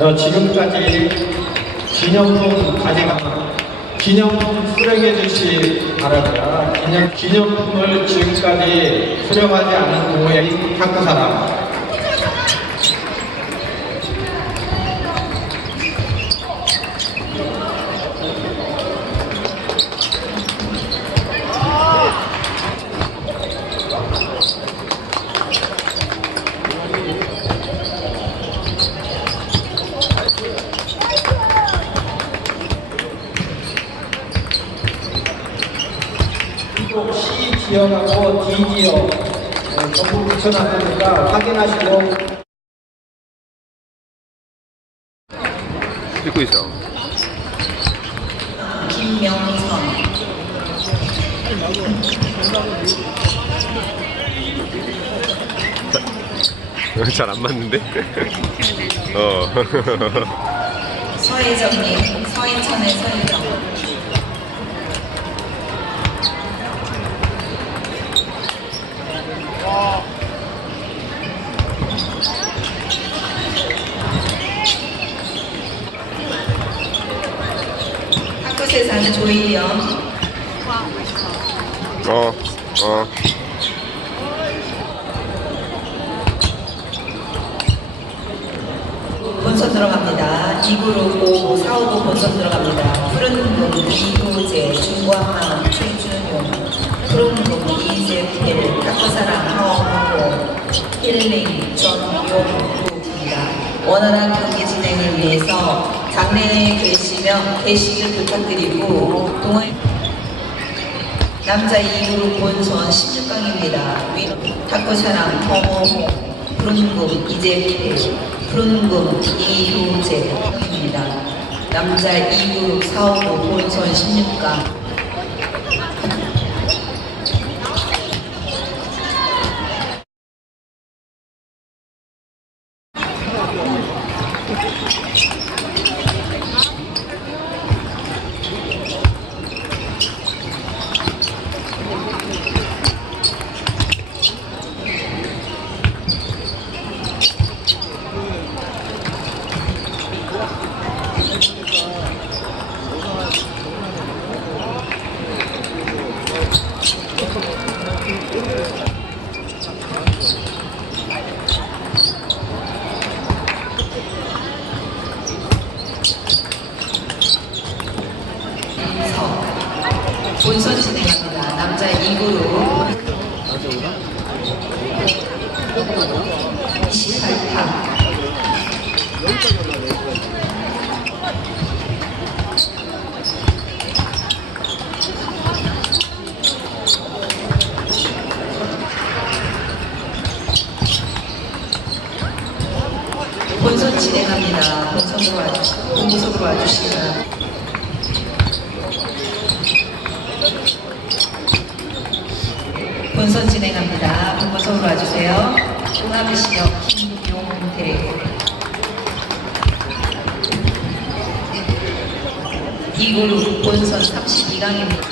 어, 지금까지 기념품 가져가 기념품 수령해 주시 바랍니다. 기념, 기념품을 지금까지 수령하지 않은 동호회 탁구 사람 또 C 지역하고 D 지역 어, 전부 붙여놨으니까 확인하시고 찍고 있어. 김명선 잘안 맞는데? 어. 서혜정님 서인천의 서혜정 사는 조희영 어. 어. 본선 들어갑니다. 2그룹 5, 4, 5 본선 들어갑니다. 푸른금 이호재, 중광남, 최준용, 푸른금 이재필, 탁구사랑 하원호, 힐링, 전용국입니다. 원활한 경기 진행을 위해서 장내에 계시면 게시를 부탁드리고 동호회 남자 2그룹 본선 16강입니다. 위 탁구사랑 허호호, 푸른금 이재필, 푸른금 이효재입니다. 남자 2그룹 4호부 본선 16강 서 본선 진행합니다. 남자 2그룹 28타 본선 진행합니다. 본선으로 와주시기 바랍니다. 본선 진행합니다. 본부석으로 와주세요. 종합시력 김용대 2그룹 본선 32강입니다.